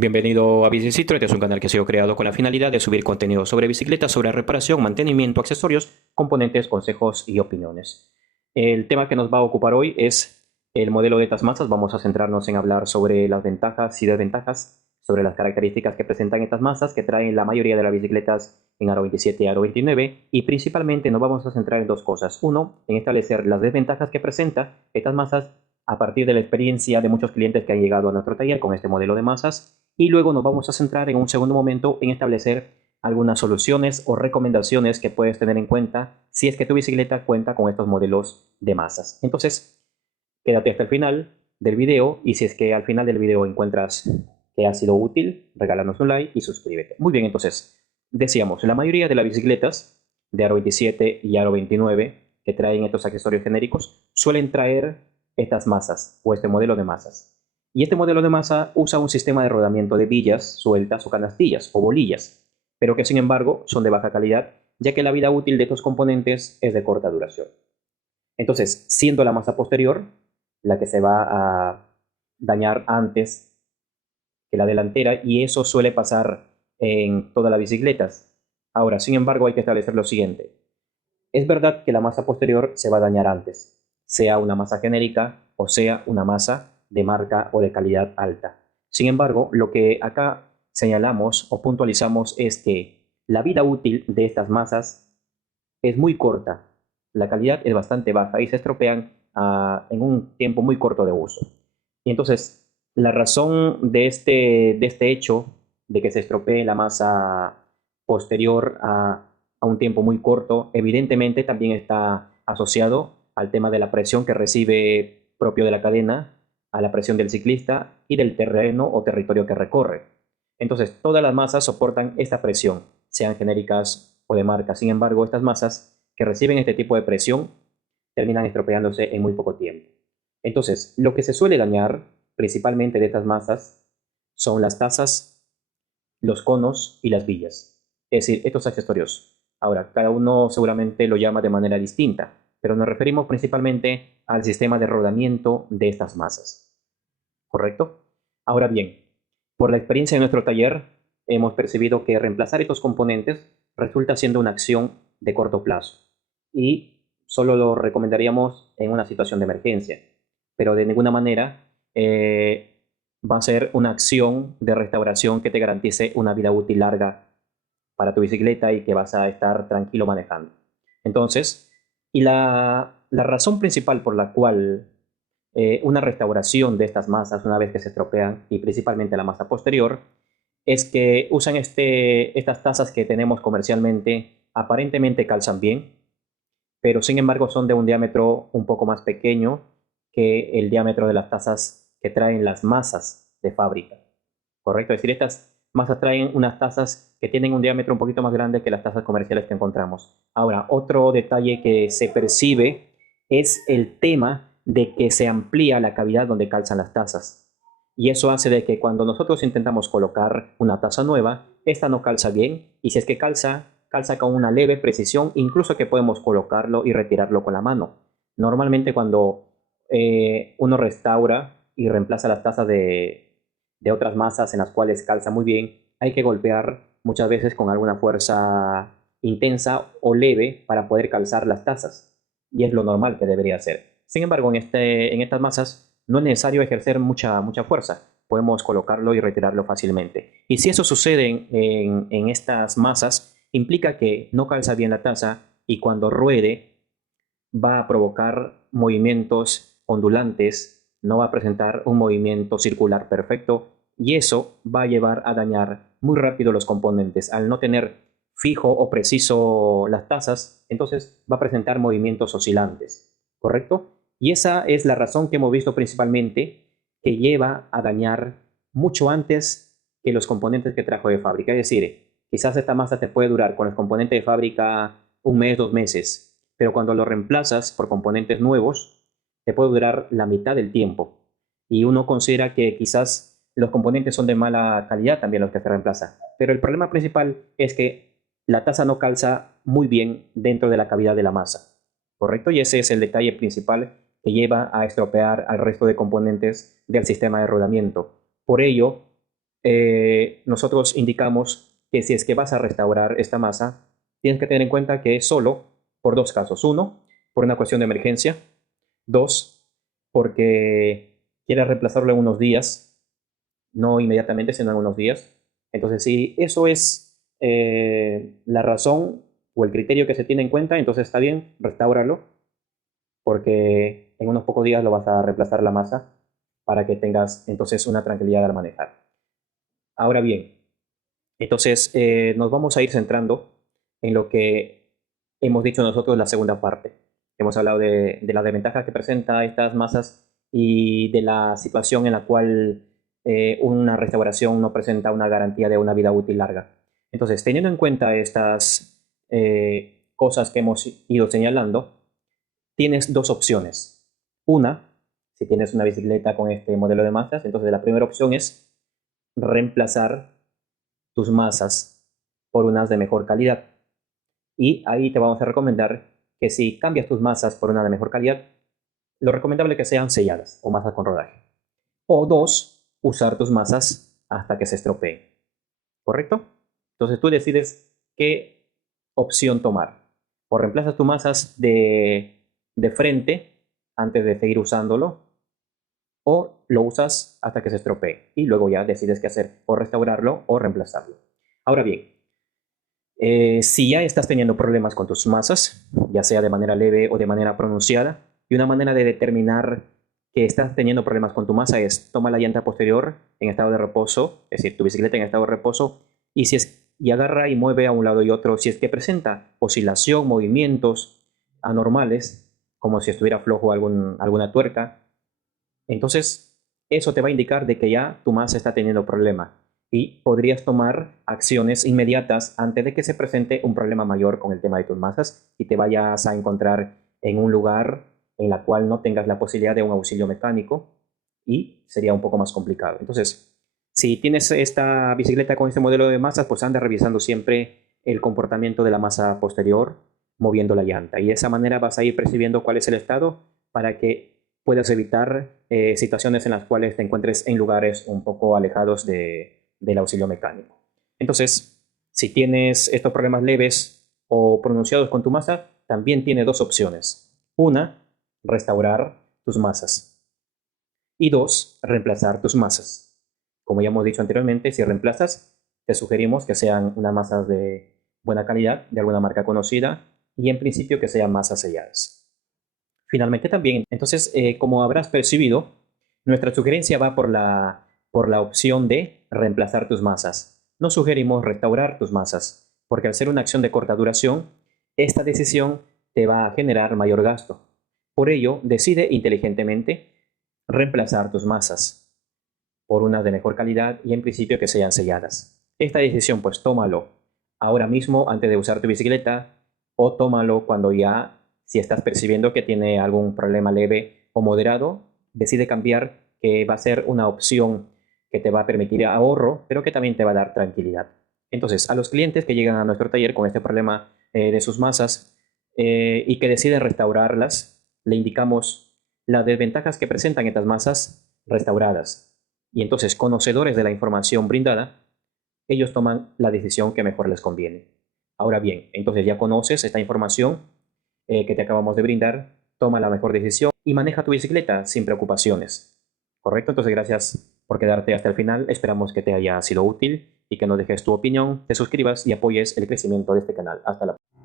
Bienvenido a Bicicitro. Este es un canal que ha sido creado con la finalidad de subir contenido sobre bicicletas, sobre reparación, mantenimiento, accesorios, componentes, consejos y opiniones. El tema que nos va a ocupar hoy es el modelo de estas masas. Vamos a centrarnos en hablar sobre las ventajas y desventajas, sobre las características que presentan estas masas que traen la mayoría de las bicicletas en Aro 27 y Aro 29, y principalmente nos vamos a centrar en dos cosas. Uno, en establecer las desventajas que presenta estas masas a partir de la experiencia de muchos clientes que han llegado a nuestro taller con este modelo de masas, y luego nos vamos a centrar en un segundo momento en establecer algunas soluciones o recomendaciones que puedes tener en cuenta si es que tu bicicleta cuenta con estos modelos de masas. Entonces, quédate hasta el final del video, y si es que al final del video encuentras que ha sido útil, regálanos un like y suscríbete. Muy bien, entonces, decíamos, la mayoría de las bicicletas de Aro 27 y Aro 29 que traen estos accesorios genéricos suelen traer estas masas o este modelo de masas. Y este modelo de masa usa un sistema de rodamiento de billas sueltas o canastillas o bolillas, pero que sin embargo son de baja calidad, ya que la vida útil de estos componentes es de corta duración. Entonces, siendo la masa posterior la que se va a dañar antes que la delantera, y eso suele pasar en todas las bicicletas. Ahora, sin embargo, hay que establecer lo siguiente. Es verdad que la masa posterior se va a dañar antes, sea una masa genérica o sea una masa de marca o de calidad alta. Sin embargo, lo que acá señalamos o puntualizamos es que la vida útil de estas masas es muy corta, la calidad es bastante baja y se estropean en un tiempo muy corto de uso. Y entonces, la razón de este hecho, de que se estropee la masa posterior a un tiempo muy corto, evidentemente también está asociado al tema de la presión que recibe propio de la cadena, a la presión del ciclista y del terreno o territorio que recorre. Entonces, todas las masas soportan esta presión, sean genéricas o de marca. Sin embargo, estas masas que reciben este tipo de presión terminan estropeándose en muy poco tiempo. Entonces, lo que se suele dañar principalmente de estas masas son las tazas, los conos y las billas. Es decir, estos accesorios. Ahora, cada uno seguramente lo llama de manera distinta, pero nos referimos principalmente al sistema de rodamiento de estas masas. ¿Correcto? Ahora bien, por la experiencia de nuestro taller, hemos percibido que reemplazar estos componentes resulta siendo una acción de corto plazo y solo lo recomendaríamos en una situación de emergencia, pero de ninguna manera va a ser una acción de restauración que te garantice una vida útil larga para tu bicicleta y que vas a estar tranquilo manejando. Entonces, y la razón principal por la cual una restauración de estas masas una vez que se estropean, y principalmente la masa posterior, es que usan estas tazas que tenemos comercialmente, aparentemente calzan bien, pero sin embargo son de un diámetro un poco más pequeño que el diámetro de las tazas que traen las masas de fábrica. ¿Correcto? Es decir, estas masas traen unas tazas que tienen un diámetro un poquito más grande que las tazas comerciales que encontramos. Ahora, otro detalle que se percibe es el tema de que se amplía la cavidad donde calzan las tazas. Y eso hace de que cuando nosotros intentamos colocar una taza nueva, esta no calza bien, y si es que calza, calza con una leve precisión, incluso que podemos colocarlo y retirarlo con la mano. Normalmente cuando uno restaura y reemplaza las tazas de otras masas en las cuales calza muy bien, hay que golpear muchas veces con alguna fuerza intensa o leve para poder calzar las tazas, y es lo normal que debería hacer. Sin embargo, en estas masas no es necesario ejercer mucha fuerza, podemos colocarlo y retirarlo fácilmente. Y si eso sucede en estas masas, implica que no calza bien la taza, y cuando ruede va a provocar movimientos ondulantes, no va a presentar un movimiento circular perfecto, y eso va a llevar a dañar muy rápido los componentes. Al no tener fijo o preciso las tazas, entonces va a presentar movimientos oscilantes, ¿correcto? Y esa es la razón que hemos visto principalmente que lleva a dañar mucho antes que los componentes que trajo de fábrica. Es decir, quizás esta masa te puede durar con los componentes de fábrica un mes, 2 meses, pero cuando lo reemplazas por componentes nuevos, te puede durar la mitad del tiempo. Y uno considera que quizás los componentes son de mala calidad también los que se reemplazan. Pero el problema principal es que la taza no calza muy bien dentro de la cavidad de la masa, ¿correcto? Y ese es el detalle principal que lleva a estropear al resto de componentes del sistema de rodamiento. Por ello, nosotros indicamos que si es que vas a restaurar esta masa, tienes que tener en cuenta que es solo por dos casos. Uno, por una cuestión de emergencia. Dos, porque quieres reemplazarlo en unos días, no inmediatamente, sino en unos días. Entonces, si eso es la razón o el criterio que se tiene en cuenta, entonces está bien, restáuralo, porque en unos pocos días lo vas a reemplazar la masa para que tengas entonces una tranquilidad al manejar. Ahora bien, entonces nos vamos a ir centrando en lo que hemos dicho nosotros en la segunda parte. Hemos hablado de las desventajas que presenta estas masas y de la situación en la cual una restauración no presenta una garantía de una vida útil larga. Entonces, teniendo en cuenta estas cosas que hemos ido señalando, tienes dos opciones. Una, si tienes una bicicleta con este modelo de masas, entonces la primera opción es reemplazar tus masas por unas de mejor calidad. Y ahí te vamos a recomendar que si cambias tus masas por una de mejor calidad, lo recomendable es que sean selladas o masas con rodaje. O dos, usar tus masas hasta que se estropeen. ¿Correcto? Entonces tú decides qué opción tomar. O reemplazas tus masas de frente antes de seguir usándolo, o lo usas hasta que se estropee y luego ya decides qué hacer, o restaurarlo o reemplazarlo. Ahora bien, si ya estás teniendo problemas con tus masas, ya sea de manera leve o de manera pronunciada, y una manera de determinar que estás teniendo problemas con tu masa es toma la llanta posterior en estado de reposo, es decir, tu bicicleta en estado de reposo, y agarra y mueve a un lado y otro. Si es que presenta oscilación, movimientos anormales, como si estuviera flojo alguna tuerca, entonces eso te va a indicar de que ya tu masa está teniendo problema y podrías tomar acciones inmediatas antes de que se presente un problema mayor con el tema de tus masas y te vayas a encontrar en un lugar en la cual no tengas la posibilidad de un auxilio mecánico y sería un poco más complicado. Entonces, si tienes esta bicicleta con este modelo de masas, pues anda revisando siempre el comportamiento de la masa posterior moviendo la llanta y de esa manera vas a ir percibiendo cuál es el estado para que puedas evitar situaciones en las cuales te encuentres en lugares un poco alejados del auxilio mecánico. Entonces, si tienes estos problemas leves o pronunciados con tu masa, también tiene dos opciones. Una, restaurar tus masas. Y dos, reemplazar tus masas. Como ya hemos dicho anteriormente, si reemplazas, te sugerimos que sean unas masas de buena calidad, de alguna marca conocida, y en principio que sean masas selladas. Finalmente también, entonces, como habrás percibido, nuestra sugerencia va por la opción de reemplazar tus masas. No sugerimos restaurar tus masas, porque al ser una acción de corta duración, esta decisión te va a generar mayor gasto. Por ello, decide inteligentemente reemplazar tus masas por unas de mejor calidad y en principio que sean selladas. Esta decisión pues tómalo ahora mismo antes de usar tu bicicleta o tómalo cuando ya, si estás percibiendo que tiene algún problema leve o moderado, decide cambiar, que va a ser una opción que te va a permitir ahorro, pero que también te va a dar tranquilidad. Entonces, a los clientes que llegan a nuestro taller con este problema de sus masas y que deciden restaurarlas, le indicamos las desventajas que presentan estas masas restauradas. Y entonces, conocedores de la información brindada, ellos toman la decisión que mejor les conviene. Ahora bien, entonces ya conoces esta información que te acabamos de brindar, toma la mejor decisión y maneja tu bicicleta sin preocupaciones. ¿Correcto? Entonces, gracias por quedarte hasta el final. Esperamos que te haya sido útil y que nos dejes tu opinión, te suscribas y apoyes el crecimiento de este canal. Hasta la próxima.